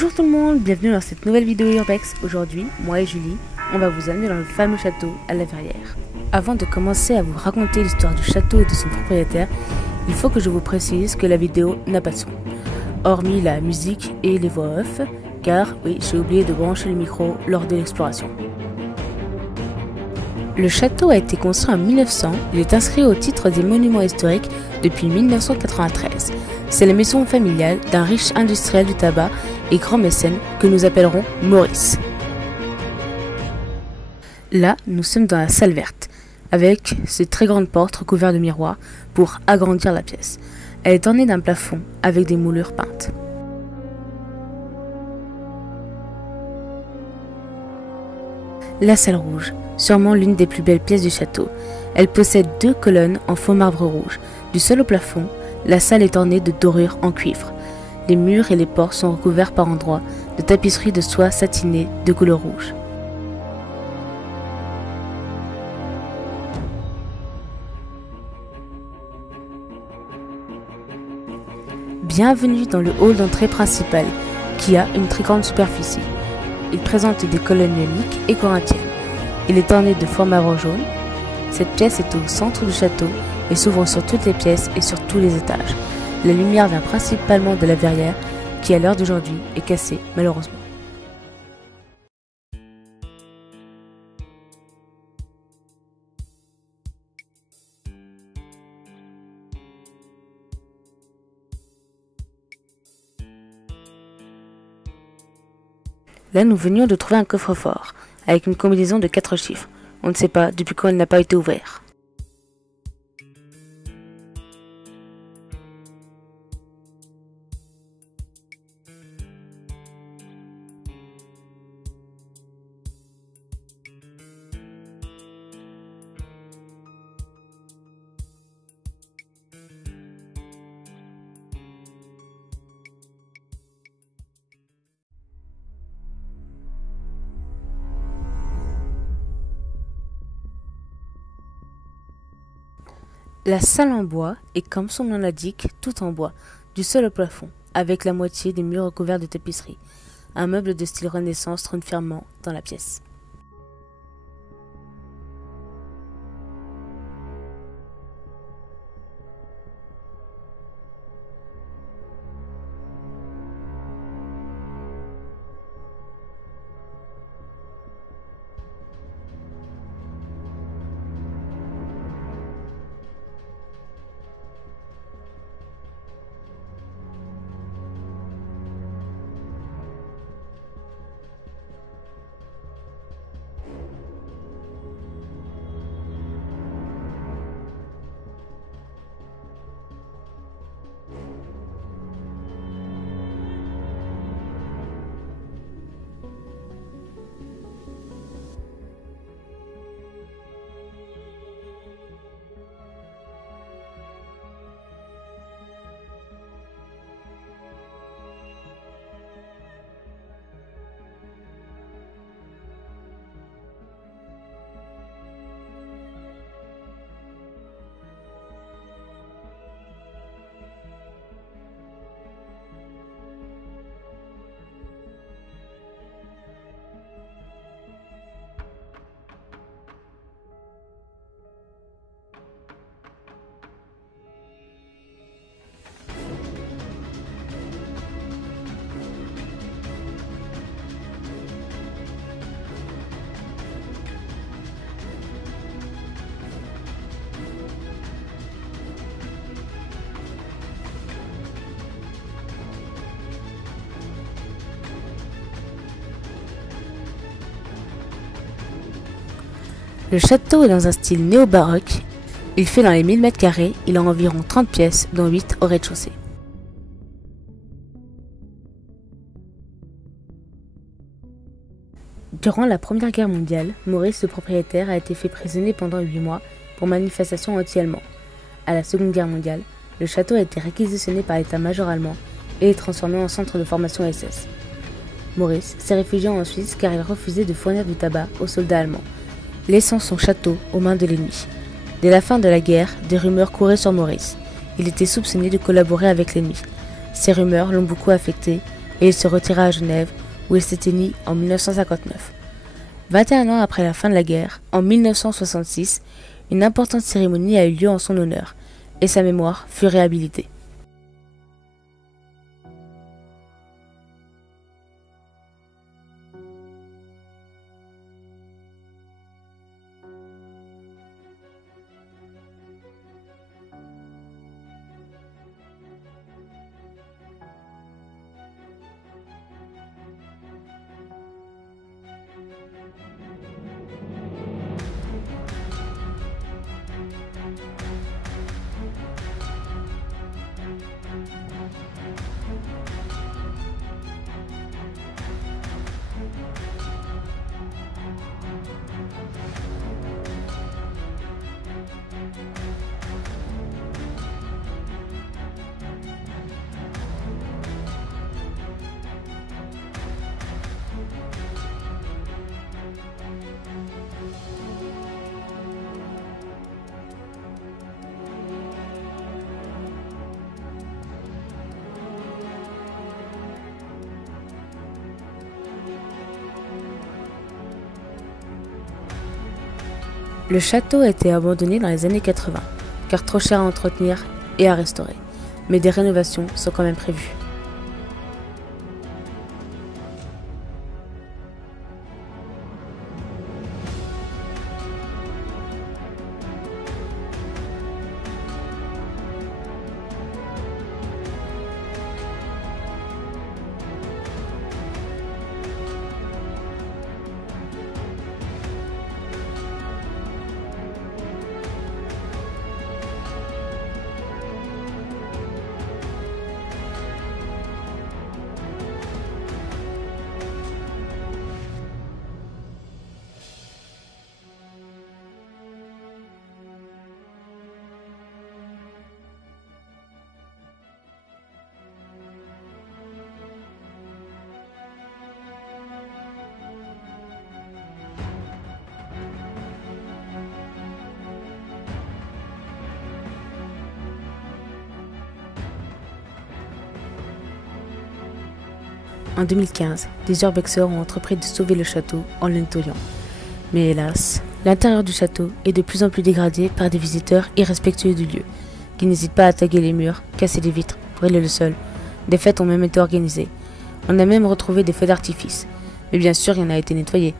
Bonjour tout le monde, bienvenue dans cette nouvelle vidéo Urbex. Aujourd'hui, moi et Julie, on va vous amener dans le fameux château à la Verrière. Avant de commencer à vous raconter l'histoire du château et de son propriétaire, il faut que je vous précise que la vidéo n'a pas de son, hormis la musique et les voix off, car oui, j'ai oublié de brancher le micro lors de l'exploration. Le château a été construit en 1900, il est inscrit au titre des monuments historiques depuis 1993. C'est la maison familiale d'un riche industriel du tabac et grand mécène que nous appellerons Maurice. Là, nous sommes dans la salle verte, avec ces très grandes portes recouvertes de miroirs pour agrandir la pièce. Elle est ornée d'un plafond avec des moulures peintes. La salle rouge, sûrement l'une des plus belles pièces du château. Elle possède 2 colonnes en faux marbre rouge. Du sol au plafond, la salle est ornée de dorures en cuivre. Les murs et les portes sont recouverts par endroits de tapisseries de soie satinée de couleur rouge. Bienvenue dans le hall d'entrée principal, qui a une très grande superficie. Il présente des colonnes ioniques et corinthiennes. Il est orné de faux marbre jaune. Cette pièce est au centre du château et s'ouvre sur toutes les pièces et sur tous les étages. La lumière vient principalement de la verrière, qui à l'heure d'aujourd'hui est cassée malheureusement. Là, nous venions de trouver un coffre-fort, avec une combinaison de 4 chiffres. On ne sait pas depuis quand il n'a pas été ouvert. La salle en bois est, comme son nom l'indique, tout en bois, du sol au plafond, avec la moitié des murs recouverts de tapisserie. Un meuble de style Renaissance trône fièrement dans la pièce. Le château est dans un style néo-baroque. Il fait dans les 1000 m², il a environ 30 pièces, dont 8 au rez-de-chaussée. Durant la Première Guerre mondiale, Maurice, le propriétaire, a été fait prisonnier pendant 8 mois pour manifestation anti-allemand. À la Seconde Guerre mondiale, le château a été réquisitionné par l'état-major allemand et est transformé en centre de formation SS. Maurice s'est réfugié en Suisse car il refusait de fournir du tabac aux soldats allemands, laissant son château aux mains de l'ennemi. Dès la fin de la guerre, des rumeurs couraient sur Maurice. Il était soupçonné de collaborer avec l'ennemi. Ces rumeurs l'ont beaucoup affecté et il se retira à Genève, où il s'éteignit en 1959. 21 ans après la fin de la guerre, en 1966, une importante cérémonie a eu lieu en son honneur, et sa mémoire fut réhabilitée. Le château a été abandonné dans les années 80, car trop cher à entretenir et à restaurer. Mais des rénovations sont quand même prévues. En 2015, des urbexeurs ont entrepris de sauver le château en le nettoyant. Mais hélas, l'intérieur du château est de plus en plus dégradé par des visiteurs irrespectueux du lieu, qui n'hésitent pas à taguer les murs, casser les vitres, brûler le sol. Des fêtes ont même été organisées. On a même retrouvé des feux d'artifice. Mais bien sûr, rien n'a été nettoyé.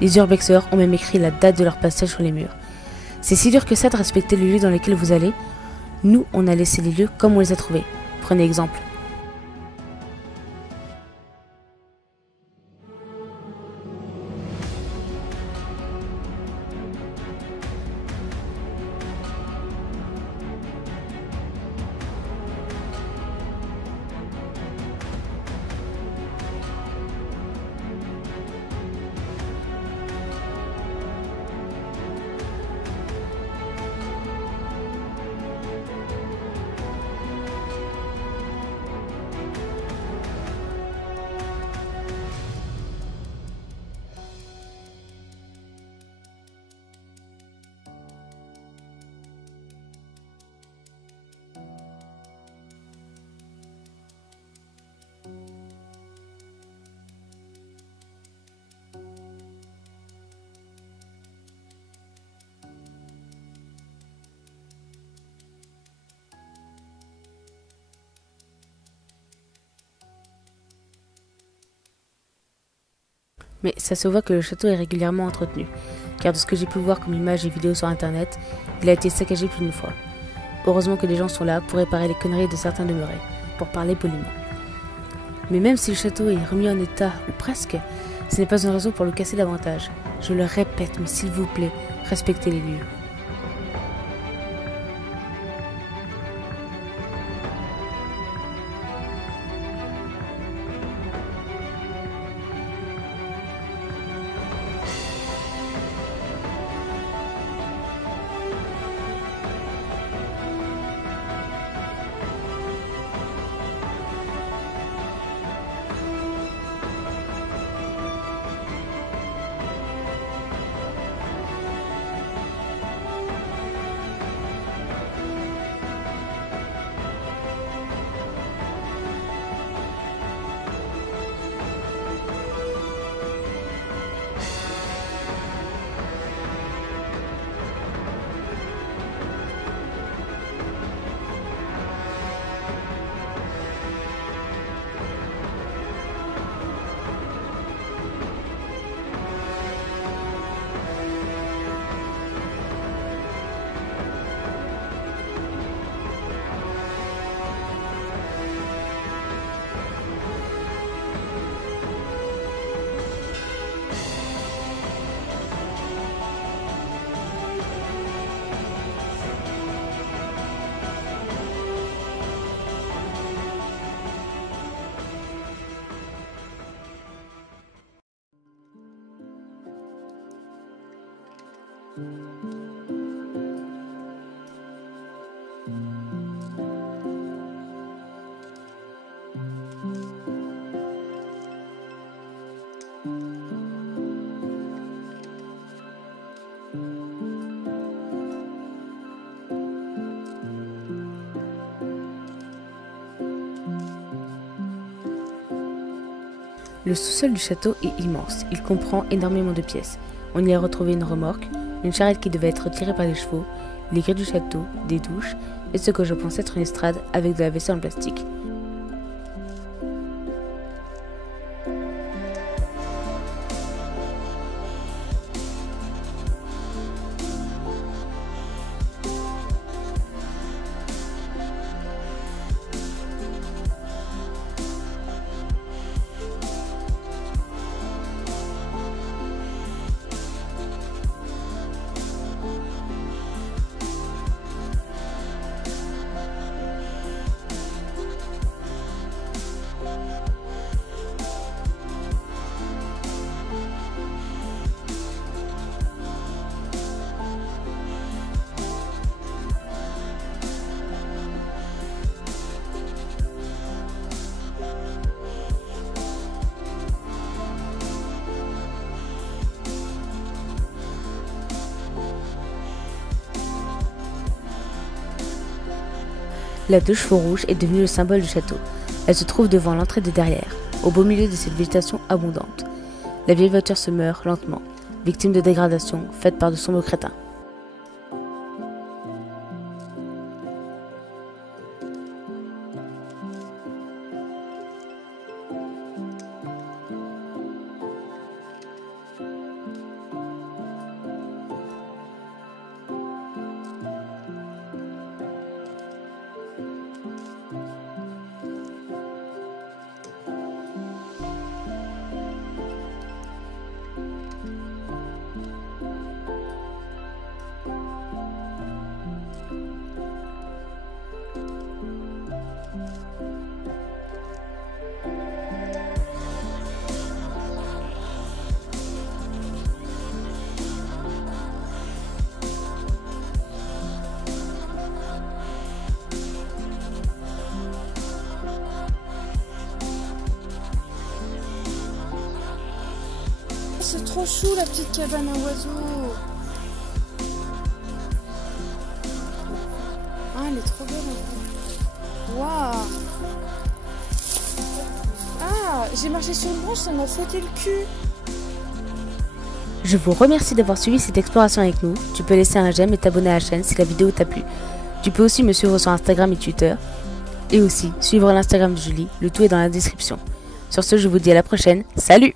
Les urbexeurs ont même écrit la date de leur passage sur les murs. C'est si dur que ça de respecter les lieux dans lesquels vous allez. Nous, on a laissé les lieux comme on les a trouvés. Prenez exemple. Mais ça se voit que le château est régulièrement entretenu, car de ce que j'ai pu voir comme images et vidéos sur internet, il a été saccagé plus d'une fois. Heureusement que des gens sont là pour réparer les conneries de certains demeurés, pour parler poliment. Mais même si le château est remis en état, ou presque, ce n'est pas une raison pour le casser davantage. Je le répète, mais s'il vous plaît, respectez les lieux. Le sous-sol du château est immense, il comprend énormément de pièces. On y a retrouvé une remorque, une charrette qui devait être tirée par les chevaux, les grilles du château, des douches et ce que je pense être une estrade avec de la vaisselle en plastique. La 2 chevaux rouges est devenue le symbole du château. Elle se trouve devant l'entrée de derrière, au beau milieu de cette végétation abondante. La vieille voiture se meurt lentement, victime de dégradation faite par de sombres crétins. C'est trop chou la petite cabane à oiseaux. Ah, elle est trop belle. Waouh. Ah, j'ai marché sur une branche, ça m'a frotté le cul. Je vous remercie d'avoir suivi cette exploration avec nous. Tu peux laisser un j'aime et t'abonner à la chaîne si la vidéo t'a plu. Tu peux aussi me suivre sur Instagram et Twitter. Et aussi suivre l'Instagram de Julie, le tout est dans la description. Sur ce, je vous dis à la prochaine. Salut!